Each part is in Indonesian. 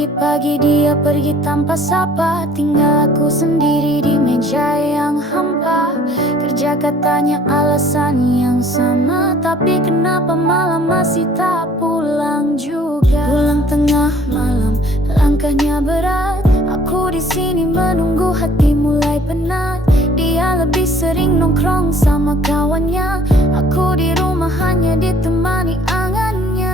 Pagi-pagi dia pergi tanpa sapa, tinggal aku sendiri di meja yang hampa. Kerja katanya alasan yang sama, tapi kenapa malam masih tak pulang juga? Pulang tengah malam, langkahnya berat. Aku di sini menunggu, hati mulai penat. Dia lebih sering nongkrong sama kawannya, aku di rumah hanya ditemani angannya.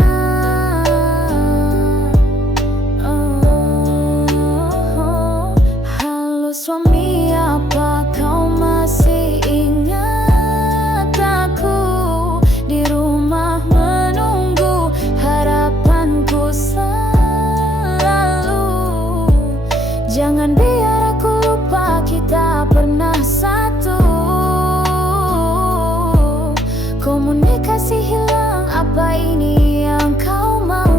Halo suami, apa kau masih ingat aku? Di rumah menunggu, harapanku selalu jangan biar aku lupa kita pernah satu. Komunikasi hilang, apa ini yang kau mau?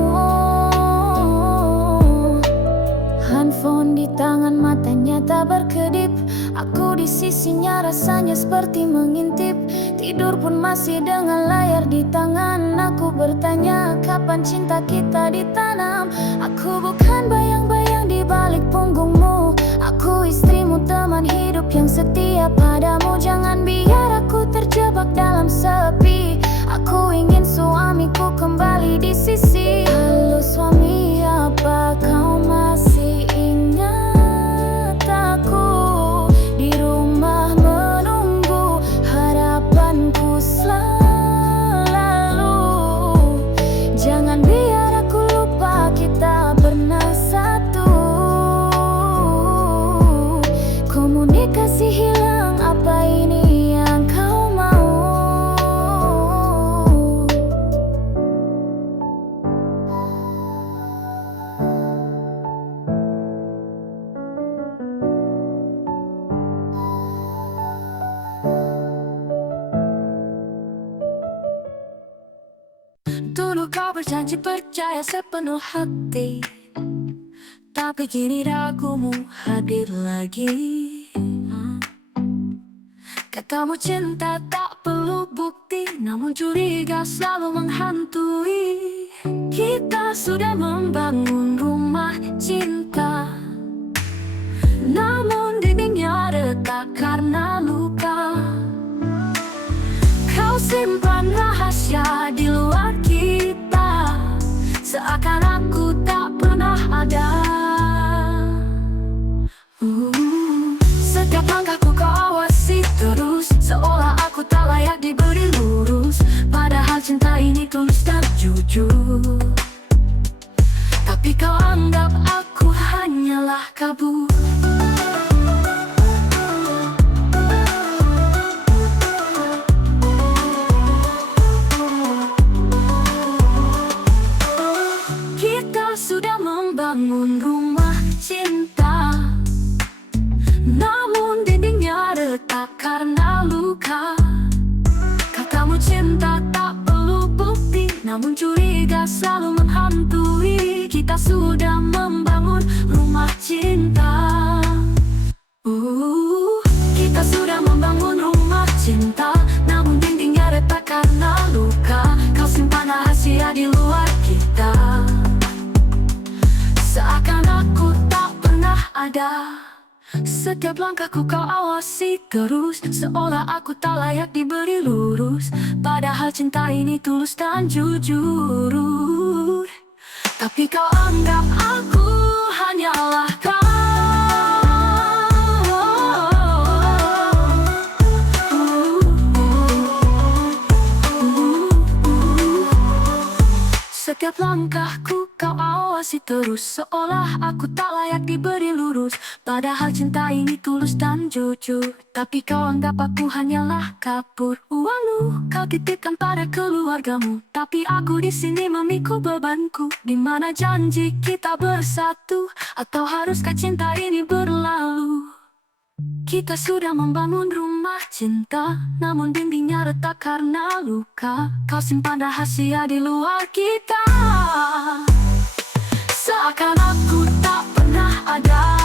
Handphone di tangan, matanya tak berkedip. Aku di sisinya rasanya seperti mengintip. Tidur pun masih dengan layar di tangan. Aku bertanya kapan cinta kita ditanam. Aku bukan bayang-bayang di balik punggungmu. Aku istrimu, teman hidup yang setia padamu. Jangan biar aku terjebak dalam sepi. Aku ingin suamiku kembali di sisi. Halo suami, apa kau masih ingat aku? Di rumah menunggu, harapanku selalu jangan biar aku lupa kita pernah satu. Komunikasi hilang, apa ini yang kau mau? Dulu kau berjanji percaya sepenuh hati, tapi kini ragumu hadir lagi. Katamu cinta tak perlu bukti, namun curiga selalu menghantui. Kita sudah membangun rumah cinta, namun dindingnya retak karena luka. Kau simpan rahasia di luar kita, seakan aku tak pernah ada. Setiap langkahku kau awasi terus, seolah aku tak layak diberi lurus. Padahal cinta ini tulus dan jujur, tapi kau anggap aku hanyalah kabur. Sudah membangun rumah cinta, namun dindingnya retak karena luka. Katamu cinta tak perlu bukti, namun curiga selalu menghantui. Kita sudah membangun rumah cinta. Kita sudah membangun rumah cinta, namun dindingnya retak karena luka. Kau simpan rahasia di luar kita, seakan aku tak pernah ada. Setiap langkahku kau awasi terus, seolah aku tak layak diberi lurus. Padahal cinta ini tulus dan jujur, tapi kau anggap aku hanyalah kau. Setiap langkahku kau awasi terus, seolah aku tak layak diberi lurus. Padahal cinta ini tulus dan jujur, tapi kau anggap aku hanyalah kabur. Uangmu kau titipkan pada keluargamu, tapi aku di sini memikul bebanku. Di mana janji kita bersatu, atau haruskah cinta ini berlalu? Kita sudah membangun rumah cinta, namun dindingnya retak karena luka. Kau simpan rahasia di luar kita, seakan aku tak pernah ada.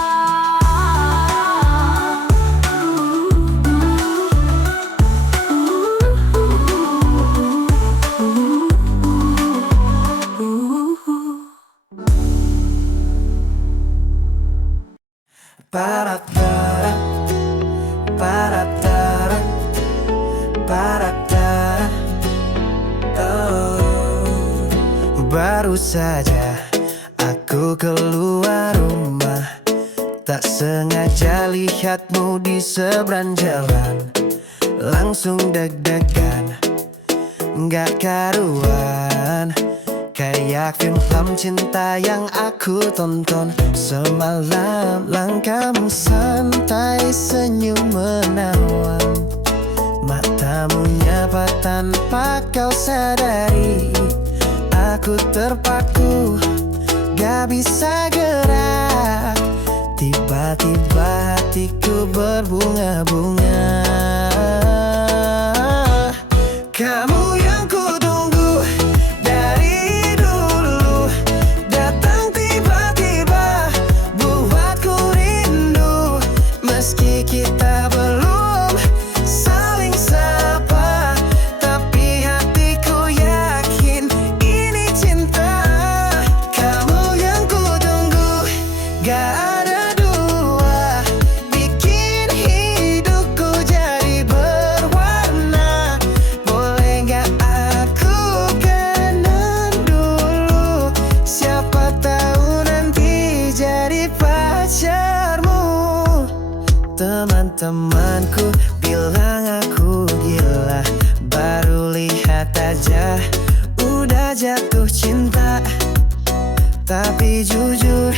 Paratara, paratara, paratara. Oh, baru saja aku keluar rumah, tak sengaja lihatmu di seberang jalan. Langsung deg-degan, nggak karuan, kayak film cinta yang aku tonton semalam. Langkahmu santai, senyum menawan, matamu nyapa tanpa kau sadari. Aku terpaku, gak bisa gerak. Tiba-tiba hatiku berbunga-bunga. Kamu yang kutunggu dari dulu, datang tiba-tiba, buatku rindu. Meski kita belum saling sapa, tapi hatiku yakin ini cinta. Kamu yang kutunggu, gak ada dua, bikin hidupku jadi berwarna. Boleh gak aku kenal dulu, siapa tahu nanti jadi pacarmu. Teman-temanku bilang aku gila, baru lihat aja udah jatuh cinta. Tapi jujur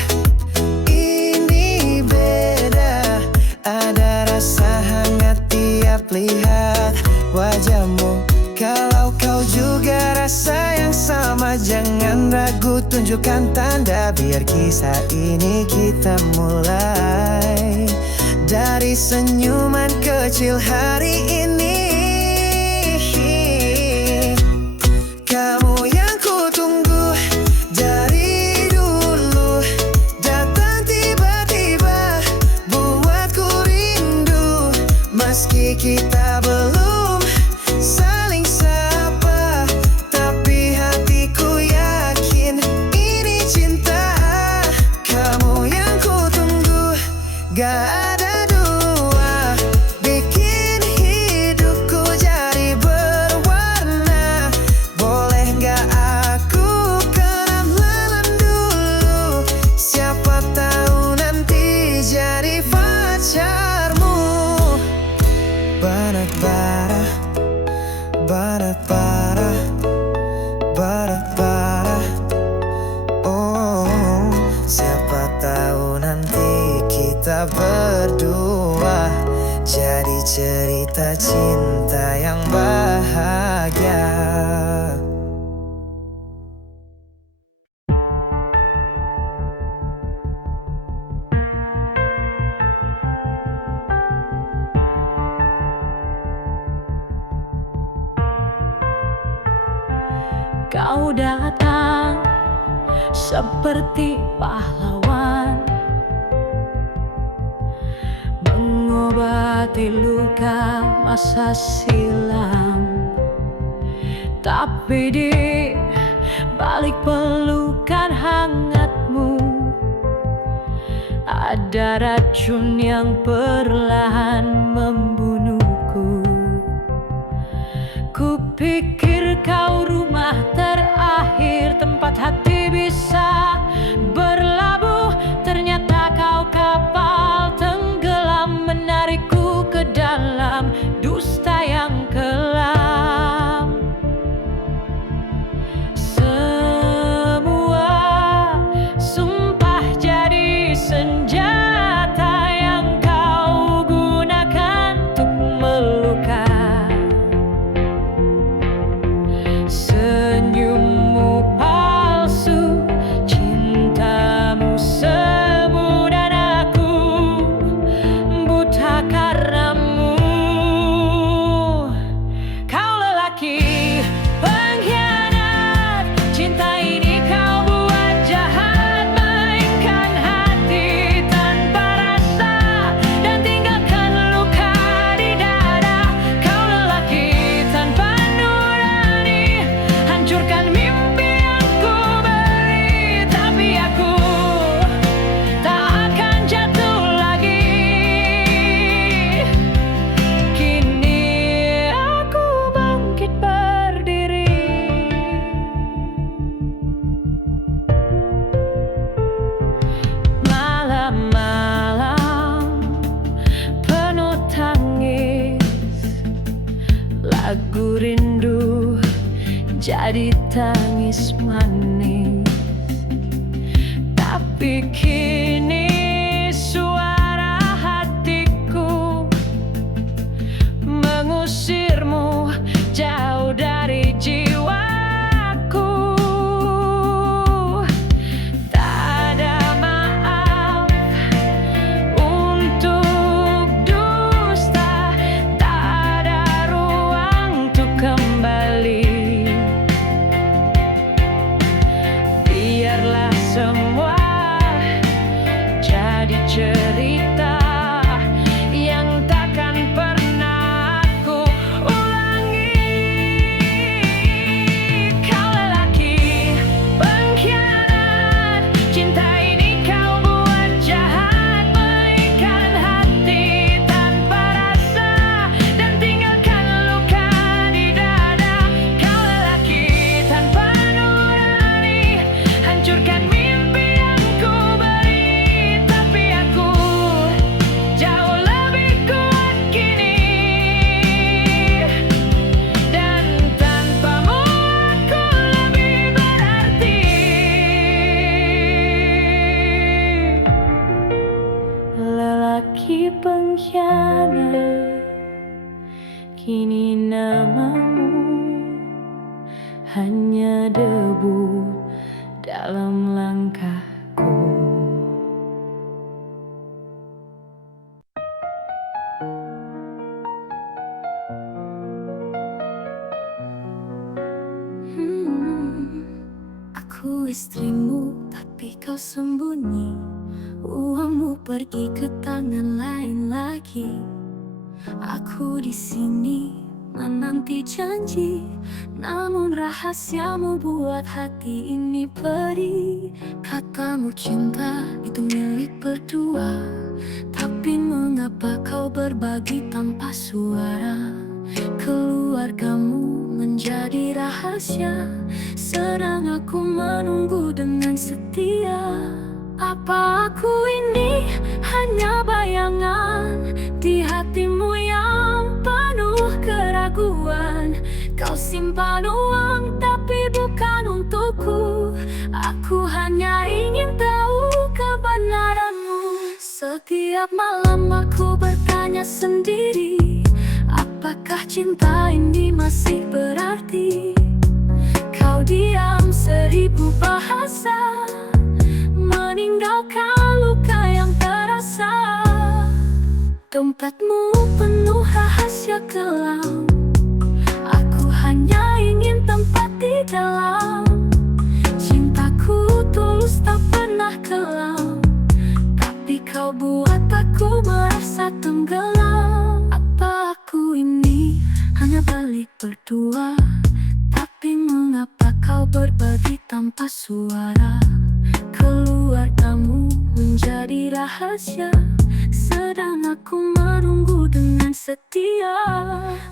ini beda, ada rasa hangat tiap lihat wajahmu. Kalau kau juga rasa yang sama, jangan ragu, tunjukkan tanda biar kisah ini kita mulai dari senyuman kecil hari ini. Kamu yang kutunggu dari dulu, datang tiba-tiba, buatku rindu. Meski kita belum saling sapa, tapi hatiku yakin ini cinta. Kamu yang kutunggu, gak ada dua, bikin hidupku jadi berwarna. Boleh gak aku kenalan dulu, siapa tahu nanti jadi pacarmu. Bara-bara, bara-bara, bara-bara. Oh, siapa tahu nanti kita berdua jadi cerita cinta yang bahagia. Kau datang seperti pahlawan, mengobati luka masa silam. Tapi di balik pelukan hangatmu, ada racun yang perlahan membunuhku. Kupikir kau rumah terakhir, tempat hati bisa berlabuh. Ternyata kau kapal tenggelam, menarikku ke dalam dusta yang kelam. Semua sumpah jadi senjata yang kau gunakan untuk melukai. Senyummu palsu, Ku rindu jadi tangis manis, tapi kini suara hatiku mengusirmu jauh dari jiwaku. Tak ada maaf untuk dusta, tak ada ruang untuk kembali. Biarlah semua jadi cerita yang takkan pernah aku ulangi. Kau lelaki pengkhianat, cinta ini kau buat jahat, mengikat hati tanpa rasa dan tinggalkan luka di dada. Kau lelaki tanpa nurani, hancurkan mimpi yang ku beri, tapi aku jauh lebih kuat kini, dan tanpamu aku lebih berarti. Lelaki pengkhianat, kini namamu hanya debu dalam langkahku. Aku istrimu, tapi kau sembunyi. Uangmu pergi ke tangan lain lagi. Aku di sini menanti janji, namun rahasiamu buat hati ini perih. Katamu cinta itu milik berdua, tapi mengapa kau berbagi tanpa suara? Keluargamu menjadi rahasia, sedang aku menunggu dengan setia. Apa aku ini hanya bayangan di hatimu yang penuh keraguan? Kau simpan uang tapi bukan untukku. Aku hanya ingin tahu kebenaranmu. Setiap malam aku bertanya sendiri, apakah cinta ini masih berarti? Kau diam 1000 bahasa, meninggalkan luka yang terasa. Dompetmu penuh rahasia kelam, aku hanya ingin tempat di dalam. Cintaku tulus tak pernah kelam, tapi kau buat aku merasa tenggelam. Apa aku ini hanya balik berdua, tapi mengapa kau berbagi tanpa suara? Keluargamu menjadi rahasia, sedang aku menunggu dengan setia.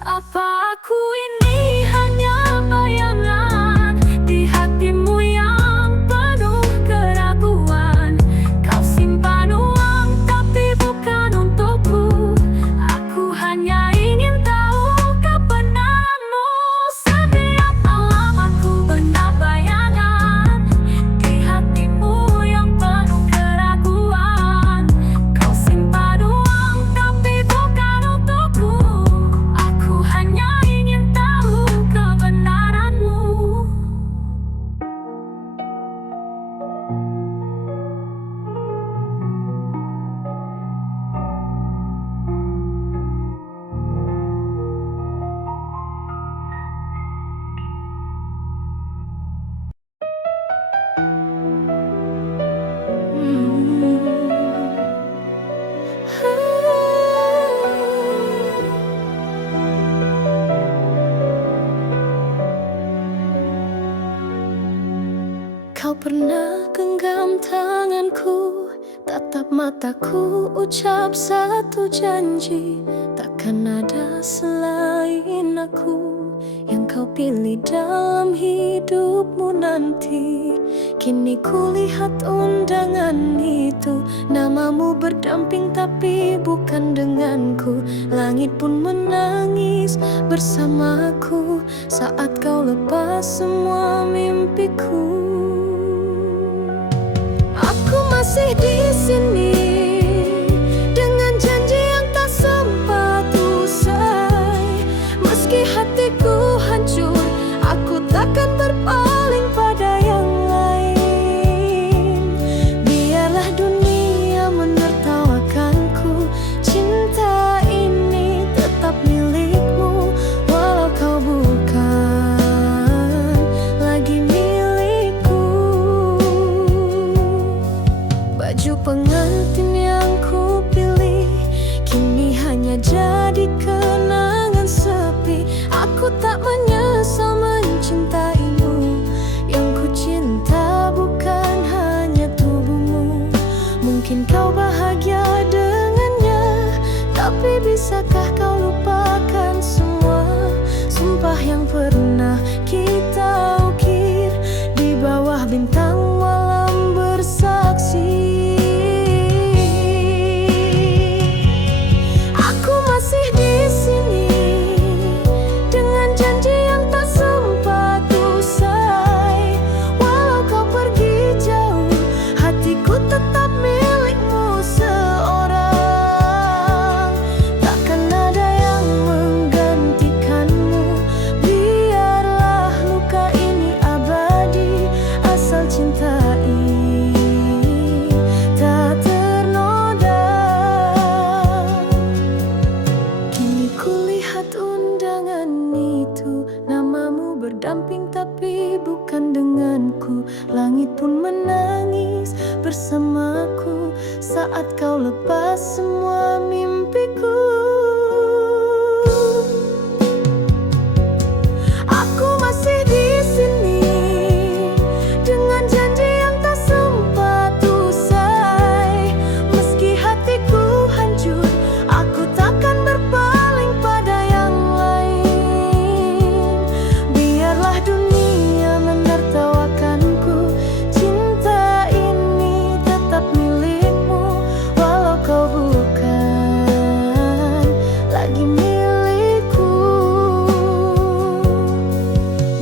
Apa aku ini hanya bayangan di hatimu yang penuh keraguan? Kau simpan uang tapi bukan untukku. Aku hanya ingin tahu kebenaranmu. Setiap malam aku benar bayangan di hatimu yang penuh keraguan. Kau simpan uang tapi bukan untukku. Aku hanya ingin tahu kebenaranmu. Kau pernah genggam tanganku, tatap mataku, ucap satu janji, takkan ada selain aku yang kau pilih dalam hidupmu nanti. Kini kulihat undangan itu Namamu berdamping tapi bukan denganku. Langit pun menangis bersamaku saat kau lepas semua mimpiku. Aku masih di sini dengan janji yang tak sempat usai. Meski hatiku hancur, aku takkan berpaling pada yang lain. Biarlah dunia menertawakanku, cinta ini tetap milikmu, walau kau bukan lagi milikku. Baju pengantin yang ku pilih kini hanya jadi kenangan sepi. Aku tak menyesal mencintaimu, yang ku cinta bukan hanya tubuhmu. Mungkin kau bahagia dengannya, tapi bisakah kau lupakan semua sumpah yang pernah kita ukir di bawah bintang malam bersaksi. Aku masih di sini dengan janji yang tak sempat usai. Walau kau pergi jauh, hatiku tetap milikmu seorang. Takkan ada yang menggantikanmu. Biarlah luka ini abadi, asal cinta ini tak ternoda. Kini kulihat undangan itu, namamu berdamping tapi bukan denganku. Langit pun menangis bersamaku saat kau lepas semua mimpiku. Aku masih di sini dengan janji yang tak sempat usai. Meski hatiku hancur, aku takkan berpaling pada yang lain. Biarlah dunia menertawakanku, cinta ini tetap milikmu, walau kau bukan lagi milikku.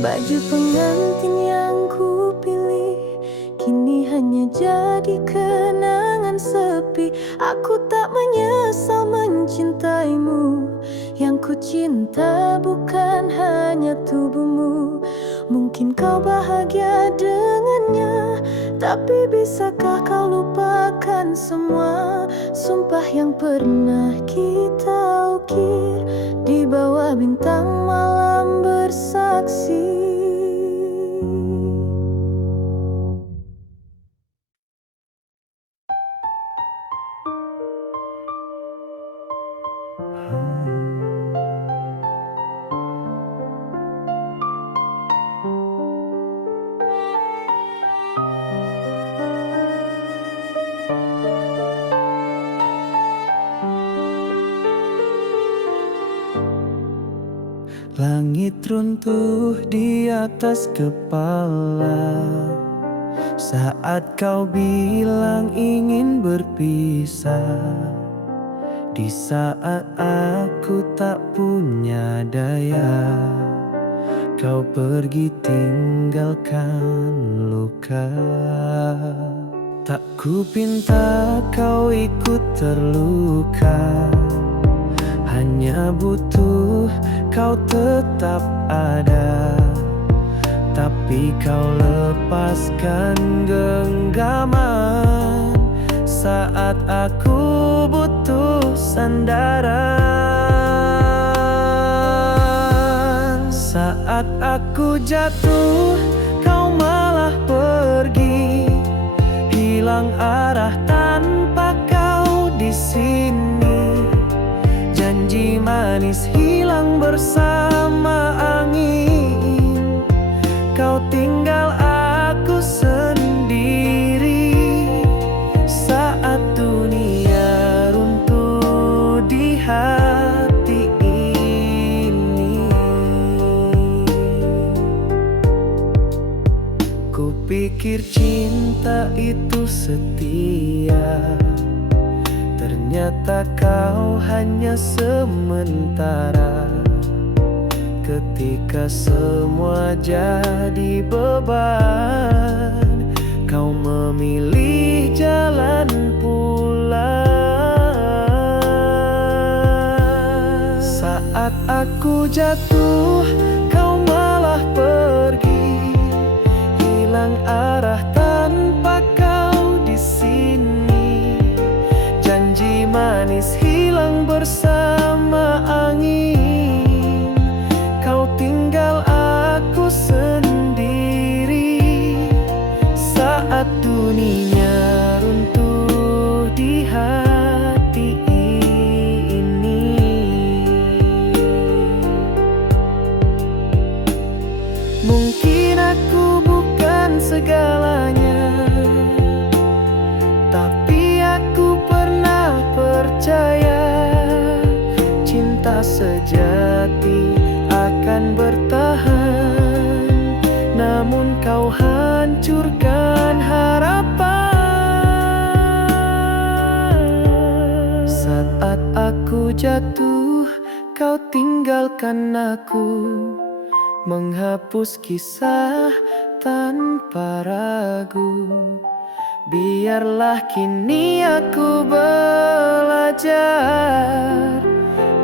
Baju pengantin yang ku pilih kini hanya jadi kenangan sepi. Aku tak menyesal mencintaimu, yang ku cinta bukan hanya tubuhmu. Mungkin kau bahagia dengannya, tapi bisakah kau lupakan semua sumpah yang pernah kita ukir di bawah bintang malam bersaksi. Langit runtuh di atas kepala saat kau bilang ingin berpisah. Di saat aku tak punya daya, kau pergi tinggalkan luka. Tak kupinta kau ikut terluka, hanya butuh kau tetap ada. Tapi kau lepaskan genggaman saat aku butuh sandaran. Saat aku jatuh, kau malah pergi, hilang arah tanpa kau di sini. Janji manis hilang bersama angin, kau tinggal aku sendiri. Saat dunia runtuh di hati ini, ku pikir cinta itu setia, Ternyata kau hanya sementara. Ketika semua jadi beban, kau memilih jalan pulang. Saat aku jatuh, kau malah pergi, hilang arah tanpa kau di sini. Janji manis hilang bersama angin, kau tinggal aku sendiri. Saat dunia runtuh di hati ini, mungkin aku bukan segalanya, tapi aku pernah percaya cinta sejati akan bertahan. Namun kau hancurkan harapan. Saat aku jatuh, kau tinggalkan aku, menghapus kisah tanpa ragu. Biarlah kini aku belajar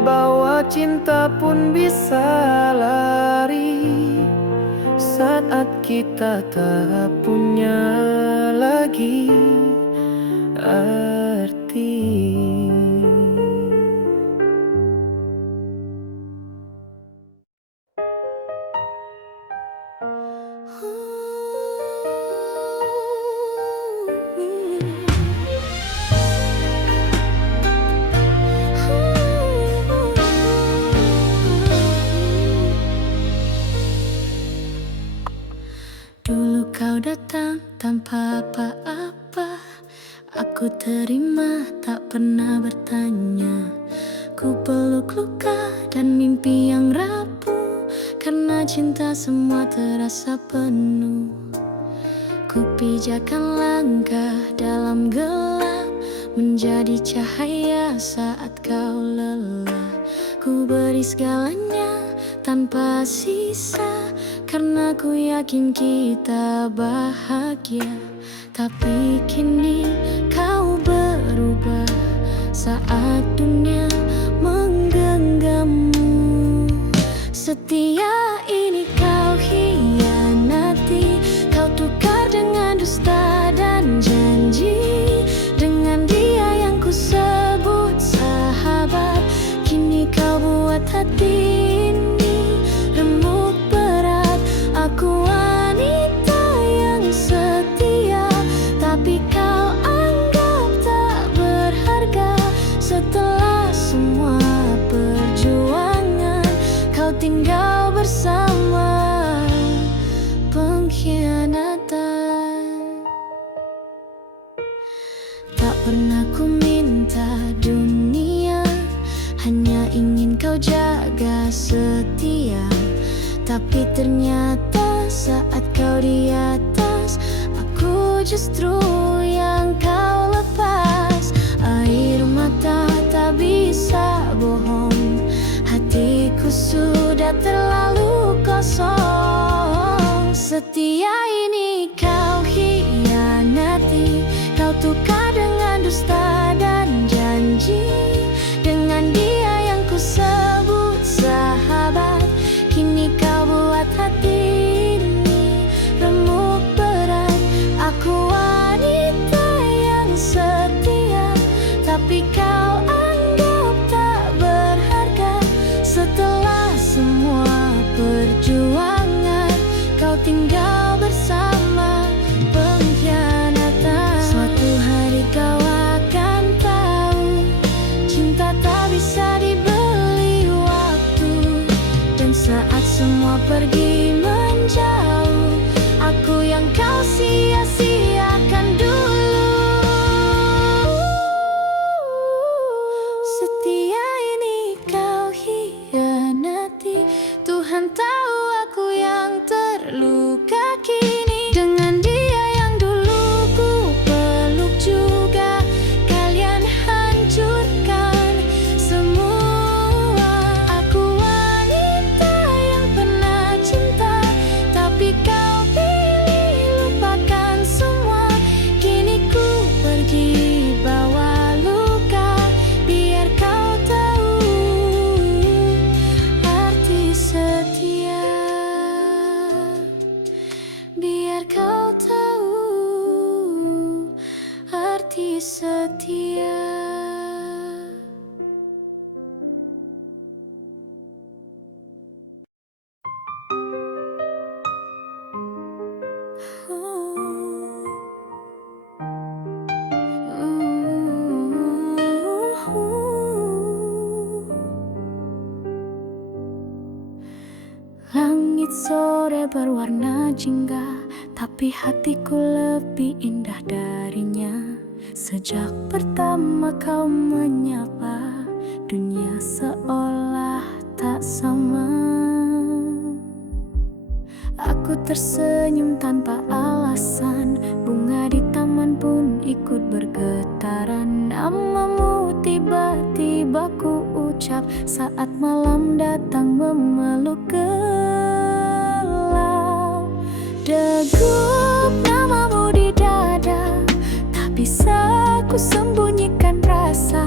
bahwa cinta pun bisa lari saat kita tak punya lagi arti. Dulu kau datang tanpa apa-apa, aku terima tak pernah bertanya. Ku peluk luka dan mimpi yang rapuh, karena cinta semua terasa penuh. Ku pijakan langkah dalam gelap, menjadi cahaya saat kau lelah. Ku beri segalanya tanpa sisa, karena ku yakin kita bahagia. Tapi kini kau berubah saat dunia menggenggammu. Setia ini kau hianati, kau tukar dengan dusta dan janji. Dengan dia yang ku sebut sahabat, kini kau buat hati aku wanita yang setia, tapi kau anggap tak berharga. Setelah semua perjuangan, kau tinggal bersama pengkhianatan. Tak pernah ku minta dunia, hanya ingin kau jaga setia. Tapi ternyata saat kau di atas, aku justru yang kau lepas. Air mata tak bisa bohong, hatiku sudah terlalu kosong. Setia ini kau hianati, kau tukar dengan dusta dan janji. Dengan dia yang ku sebut sahabat, kini kau buat hati ini remuk berat. Aku wanita yang setia, tapi kau anggap tak berharga. Setelah semua perjuangan, kau tinggal bersama pengkhianatan. Suatu hari kau akan tahu, cinta tak bisa dibeli waktu. Dan saat semua pergi menjauh, aku yang kau sia-siakan dulu. Setia ini kau hianati, Tuhan tahu aku yang terluka kini. Dengan dia yang dulu ku peluk juga, kalian hancurkan sore berwarna jingga, tapi hatiku lebih indah darinya. Sejak pertama kau menyapa, dunia seolah tak sama. Aku tersenyum tanpa alasan, bunga di taman pun ikut bergetaran. Namamu tiba-tiba ku ucap saat malam datang memeluk gelap. Degup namamu di dada, tak bisa ku sembunyikan rasa.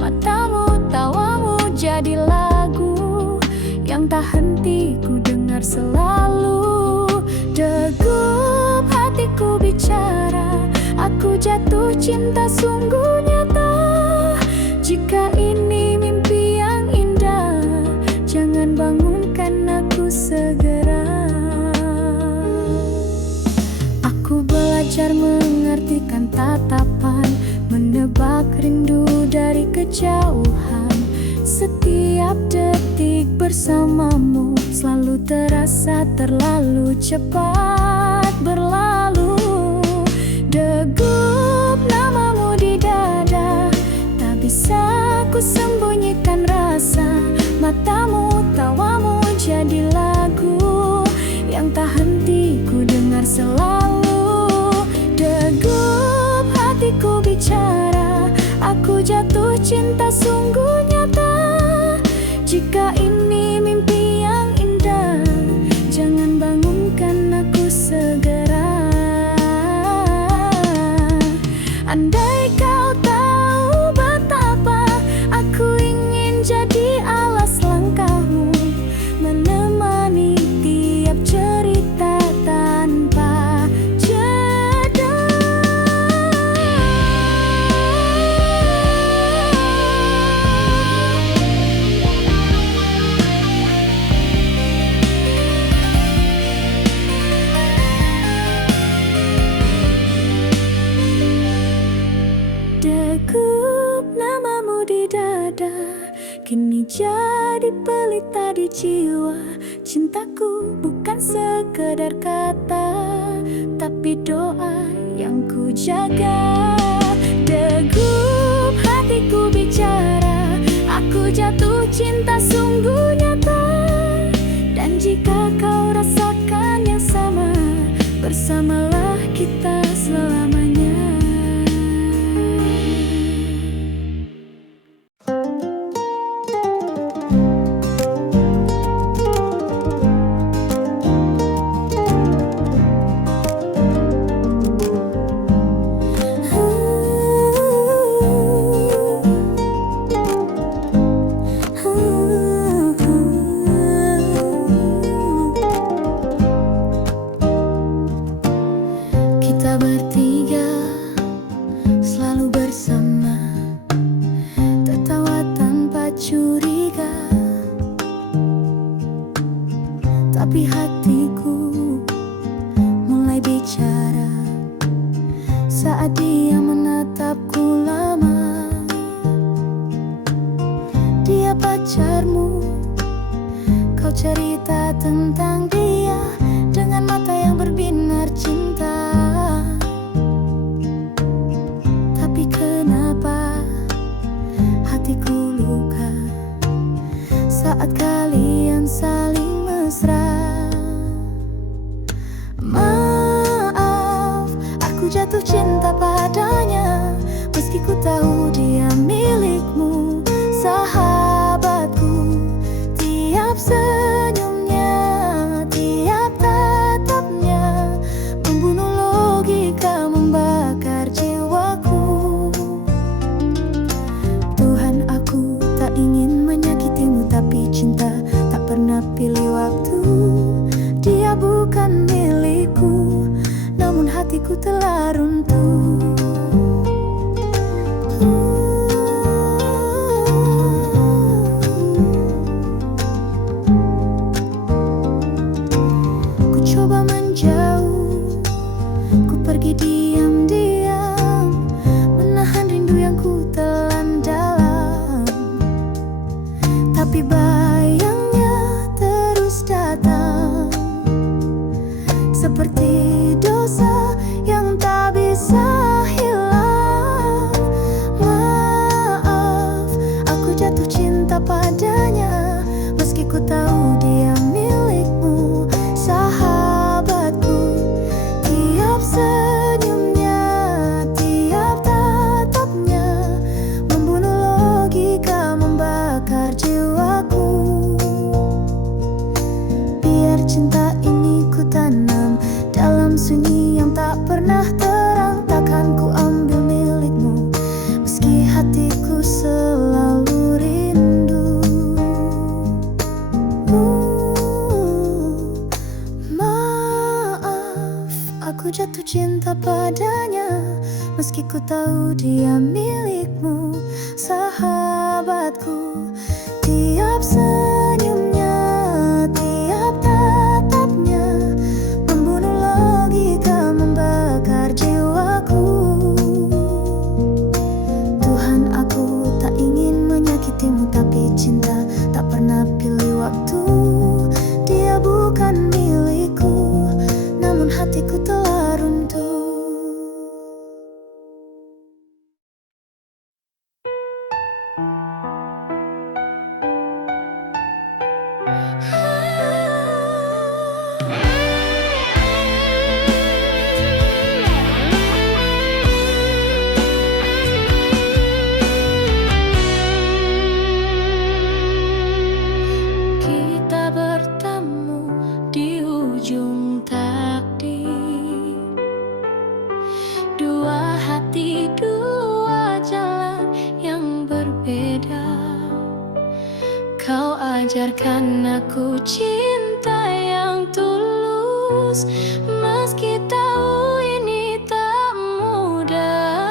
Matamu, tawamu jadi lagu yang tak henti ku dengar selalu. Degup hatiku bicara, aku jatuh cinta sungguh nyata. Jika ini mimpi yang indah, jangan bangunkan aku segera. Aku belajar mengartikan tatapan, menebak rindu dari kejauhan. Setiap detik bersamamu selalu terasa terlalu cepat berlalu. Degup namamu di dada, tak bisa ku sembunyikan rasa. Matamu, tawamu jadi lagu yang tak henti ku dengar selalu. Degup hatiku bicara, aku jatuh cinta sungguh nyata. Jika ini mimpi yang indah, jangan bangunkan aku segera. Andai kau tahu betapa aku ingin jadi alas langkahmu, menemani tiap cerita tanpa jeda. Degup namamu di dada, kini jadi pelita di jiwa. Cintaku bukan sekedar kata, tapi doa yang ku jaga. Degup hatiku bicara, aku jatuh cinta sungguh nyata. Dan jika kau rasakan yang sama, bersamalah kita selamanya. Kita bertiga selalu bersama, tertawa tanpa curiga. Tapi hatiku mulai bicara saat dia menatapku lama. Dia pacarmu, kau cerita tentang dia dengan mata yang berbinar cinta. Tapi kenapa hatiku luka saat kalian saling mesra? Maaf, aku jatuh cinta padanya, meski ku tahu dia milikmu. Sahabatku, tiap senyumnya, tiap tatapnya membunuh logika, membakar jiwaku. Tuhan, aku tak ingin menyakitimu, tapi cinta tak pernah pilih waktu. Dia bukan milikku, namun hatiku telah runtuh. Ku coba menjauh, ku pergi diam-diam, menahan rindu yang ku telan dalam. Tapi bayangnya terus datang. meski ku tahu dia milikmu, sahabatku. Tiap senyumnya, tiap tatapnya membunuh logika, membakar jiwaku. Tuhan, aku tak ingin menyakitimu, tapi cinta tak pernah pilih waktu. Dia bukan milikku, namun hatiku telah runtuh. Kita bertemu di ujung takdir, dua hati, dua jalan yang berbeda. Kau ajarkan aku cinta yang tulus, meski tahu ini tak mudah.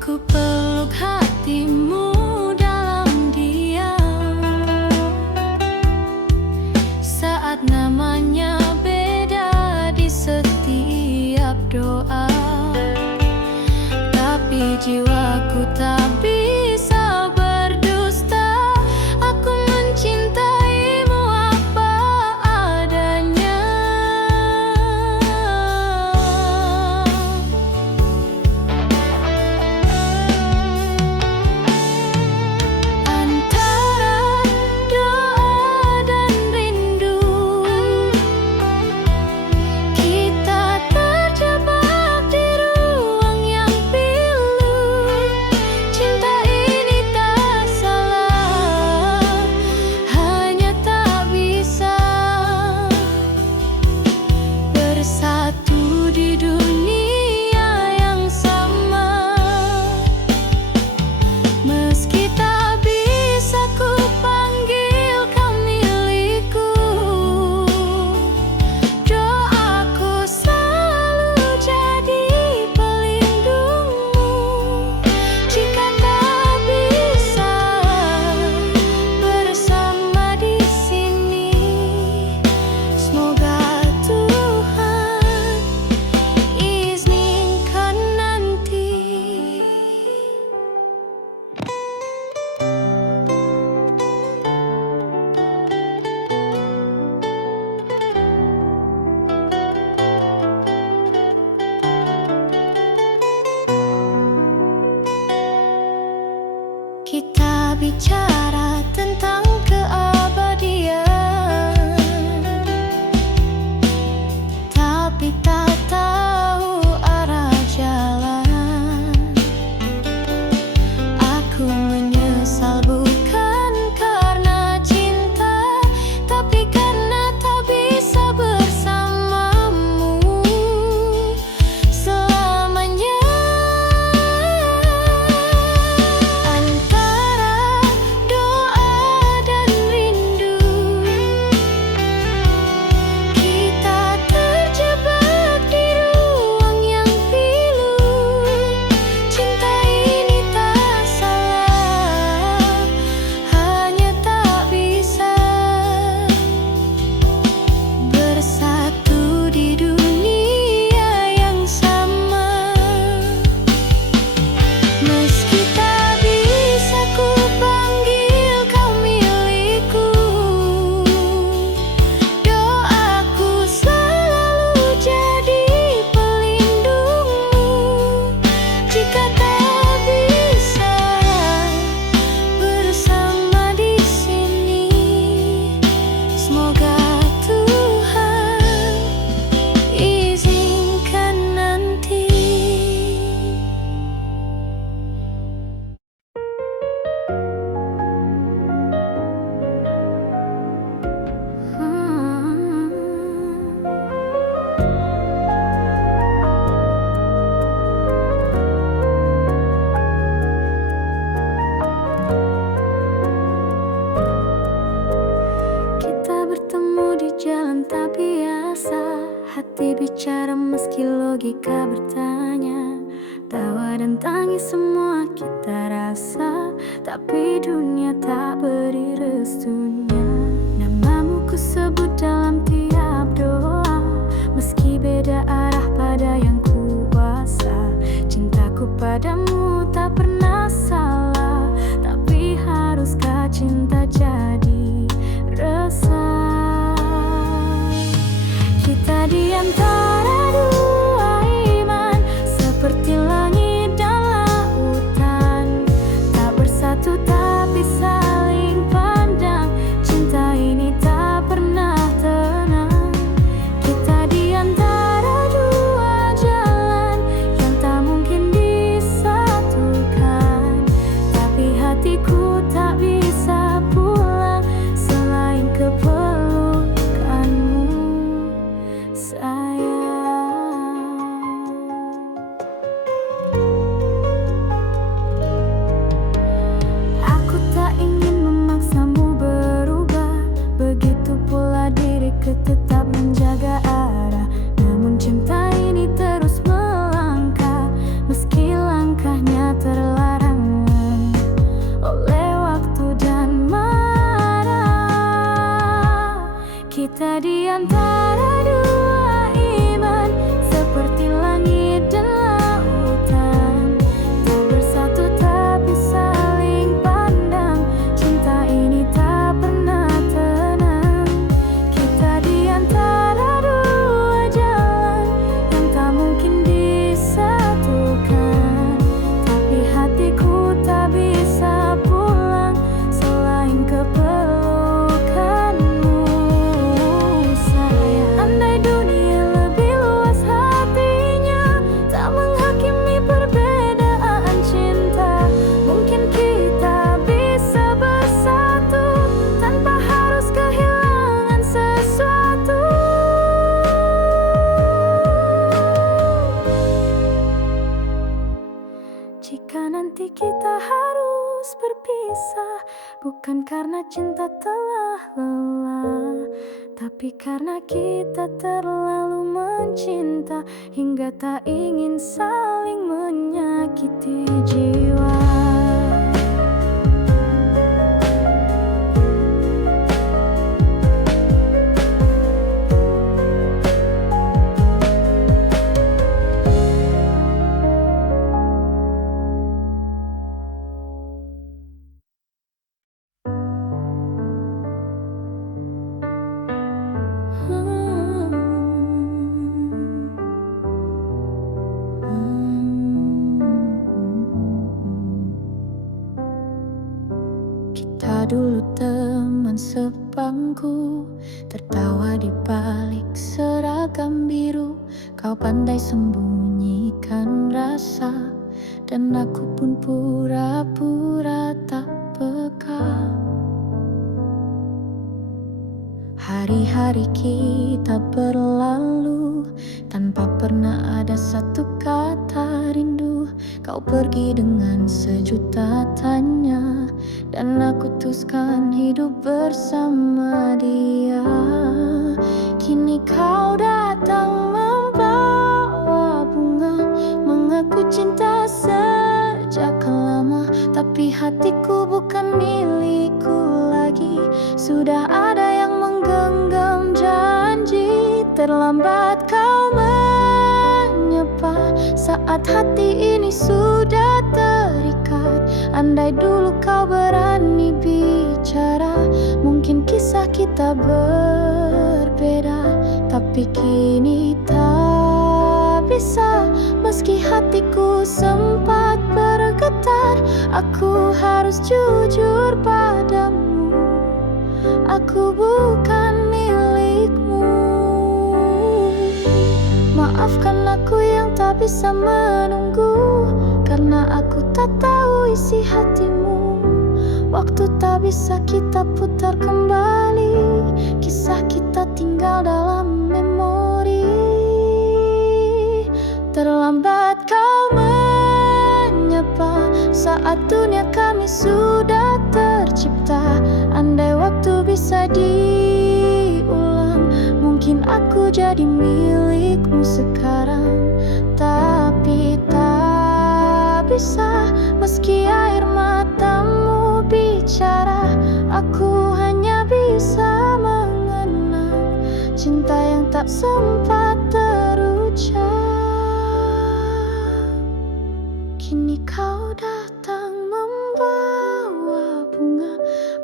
Ku peluk hatimu dalam diam, saat namanya beda di setiap doa. Tapi jiwaku tak bisa berdusta, aku mencintaimu apa adanya. Antara doa dan rindu, kita terjebak di ruang yang pilu. Cinta ini tak salah, hanya tak bisa bersatu di dunia yang sama. Meski tak bisa ku panggil kau milikku, doaku selalu jadi pelindungmu. Jika tak bisa bersama di sini, semoga Tuhan garam meski logika bertanya. Tawa dan tangis semua kita rasa, tapi dunia tak beri restunya. Namamu ku sebut dalam tiap doa, meski beda arah pada yang kuasa. Cintaku padamu tak pernah salah, tapi haruskah cinta jadi resah? Kita di antara dua iman, seperti langit dan lautan, tak bersatu tapi saling pandang. Cinta ini tak pernah tenang. Kita di antara dua jalan yang tak mungkin disatukan, tapi hatiku tak bisa pulang selain kepelukanmu, sayang. Aku tak ingin memaksamu berubah, begitu pula diriku tetap menjaga arah. Namun cinta ini terus melangkah, meski langkahnya terlarang oleh waktu dan marah. Kita di antara dua iman, seperti langit dan lautan, tak bersatu tapi saling pandang. Cinta ini tak pernah tenang. Kita di antara dua jalan yang tak mungkin disatukan, tapi hatiku tak bisa pulang selain kepelukanmu, sayang. Andai dunia lebih luas hatinya, tak menghakimi perbedaan cinta, mungkin kita bisa bersatu tanpa harus kehilangan sesuatu. Jika nanti kita harus berpisah, bukan karena cinta telah lelah, tapi karena kita terlalu mencinta hingga tak ingin saling menyakiti jiwa. Kita dulu teman sebangku, tertawa di balik seragam biru. Kau pandai sembunyikan rasa, dan aku pun pura-pura tak peka. Hari-hari kita berlalu tanpa pernah ada satu kata rindu. Kau pergi dengan sejuta tanya, dan aku teruskan hidup bersama dia. Kini kau datang membawa bunga, mengaku cinta sejak lama, tapi hatiku bukan milikku lagi. Sudah ada yang menggenggam janji, terlambat kau menyapa saat hati ini sudah terikat. Andai dulu kau berani bicara, mungkin kisah kita berbeda, tapi kini tak bisa. Meski hatiku sempat bergetar, aku harus jujur padamu, aku bukan milikmu. Maafkan aku yang tak bisa menunggu, karena aku tak tahu isi hatimu. Waktu tak bisa kita putar kembali, kisah kita tinggal dalam memori. Terlambat kau menyapa saat dunia kami sudah tercipta. Andai waktu bisa diulang, mungkin aku jadi milikmu sekarang. sempat terucap. Kini kau datang membawa bunga,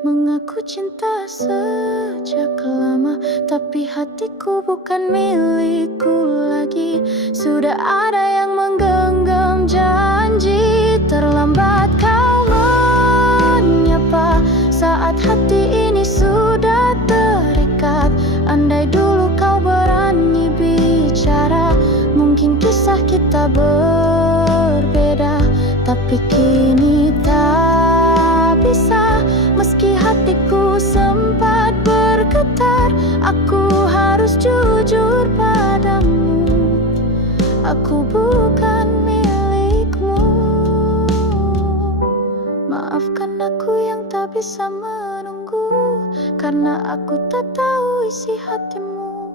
mengaku cinta sejak lama. Tapi hatiku bukan milikku lagi. Sudah ada yang menggenggam janji. Terlambat kau menyapa saat hati ini sudah terikat. Andai dulu kau berani bicara, mungkin kisah kita berbeda. Tapi kini tak bisa. Meski hatiku sempat bergetar, aku harus jujur padamu. Aku bukan milikmu. Maafkan aku yang tak bisa menunggu, karena aku tak tahu isi hatimu.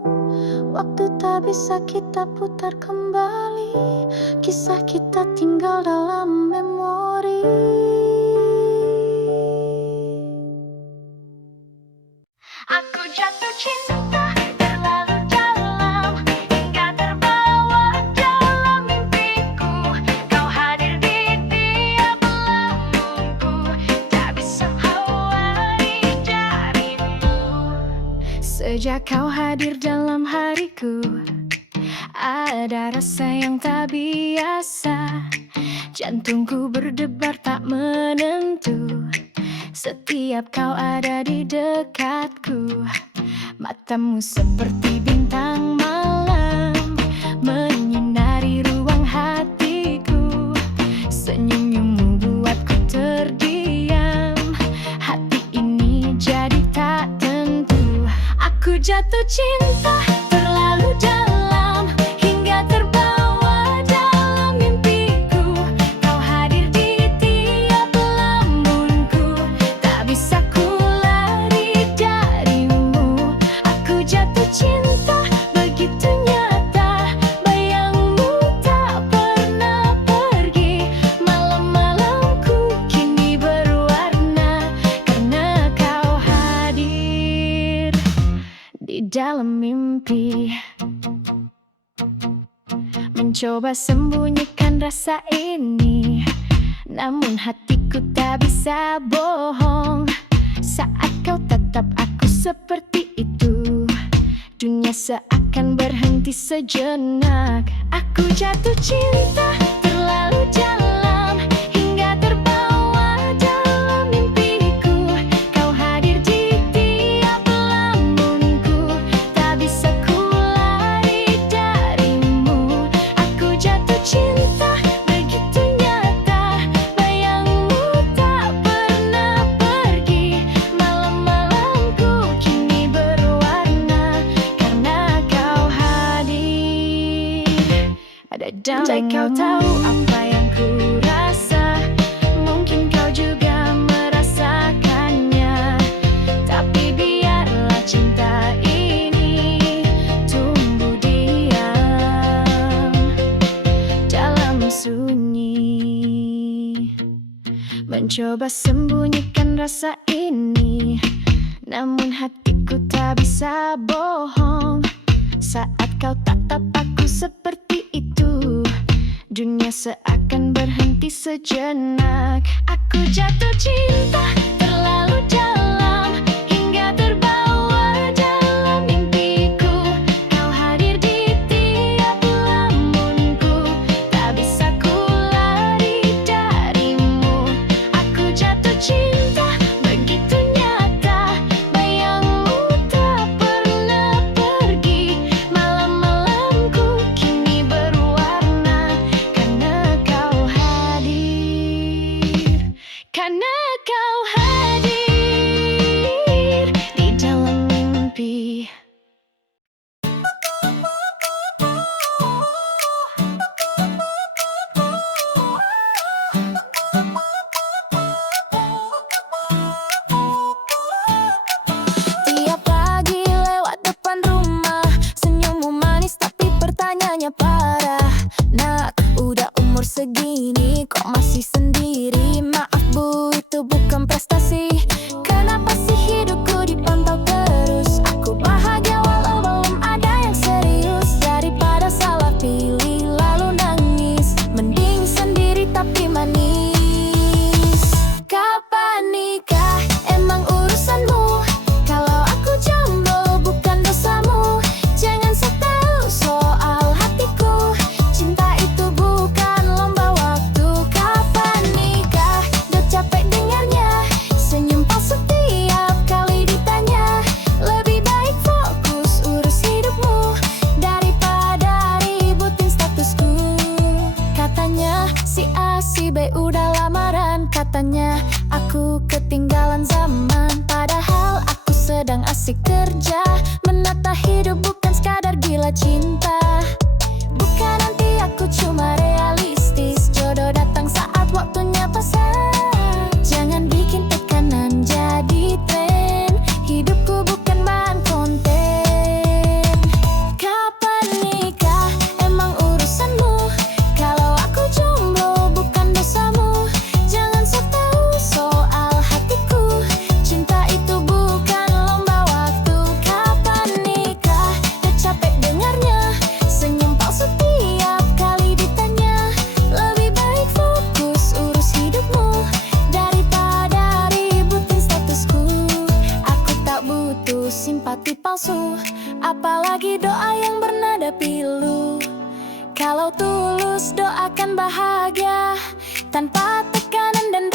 Waktu tak bisa kita putar kembali, kisah kita tinggal dalam memori. Aku jatuh cinta terlalu dalam, hingga terbawa dalam mimpiku. Kau hadir di tiap lamunku, tak bisa lari darimu. Sejak kau hadir dalam hariku, ada rasa yang tak biasa. Jantungku berdebar tak menentu. Setiap kau ada di dekatku, matamu seperti bintang malam, menyinari ruang hatiku. Senyummu buatku terdiam, hati ini jadi tak tentu. Aku jatuh cinta terlalu dalam, hingga terbawa dalam mimpiku. Kau hadir di tiap lamunku, tak bisa ku lari darimu. Aku jatuh cinta begitu nyata, bayangmu tak pernah pergi. Malam-malamku kini berwarna, karena kau hadir di dalam mimpi. Mencoba sembunyikan rasa ini, namun hatiku tak bisa bohong. Saat kau tatap aku seperti itu, dunia seakan berhenti sejenak. Aku jatuh cinta terlalu dalam, hingga terbawa dalam mimpiku. Kau hadir di tiap lamunku, tak bisa ku lari darimu. Aku jatuh cinta begitu nyata, bayangmu tak pernah pergi. Malam-malamku kini berwarna, karena kau hadir. Andai kau tahu apa yang ku rasa, mungkin kau juga merasakannya. Tapi biarlah cinta ini tumbuh diam dalam sunyi. Mencoba sembunyikan rasa ini, namun hatiku tak bisa bohong. Saat kau tatap aku seperti itu, dunia seakan berhenti sejenak. Aku jatuh cinta terlalu dalam, hingga terbawa dalam mimpiku. Kau hadir di tiap lamunku, tak bisa ku lari darimu. Aku jatuh cinta begitu nyata, bayangmu tak pernah pergi. Malam-malamku kini berwarna, karena kau hadir. Karena kau hadir. be udah lamaran. Katanya aku ketinggalan zaman, padahal aku sedang asik kerja. Menata hidup bukan sekadar gila cinta. Bukan nanti aku cuma realistis, jodoh datang saat waktunya pas. Jangan bikin tekanan jadi tren, hidupku bukan bahan konten. Kapan nikah emang urusanmu, kalau aku jomblo bukan dosamu. Jangan sok tahu soal hatiku, cinta itu bukan lomba waktu. Kapan nikah, udah capek dengarnya, senyum palsu tiap kali ditanya. Lebih baik fokus urus hidupmu daripada ributin statusku. Aku tak butuh simpati palsu, apalagi doa yang bernada pilu. Kalau tulus doakan bahagia tanpa tekanan dan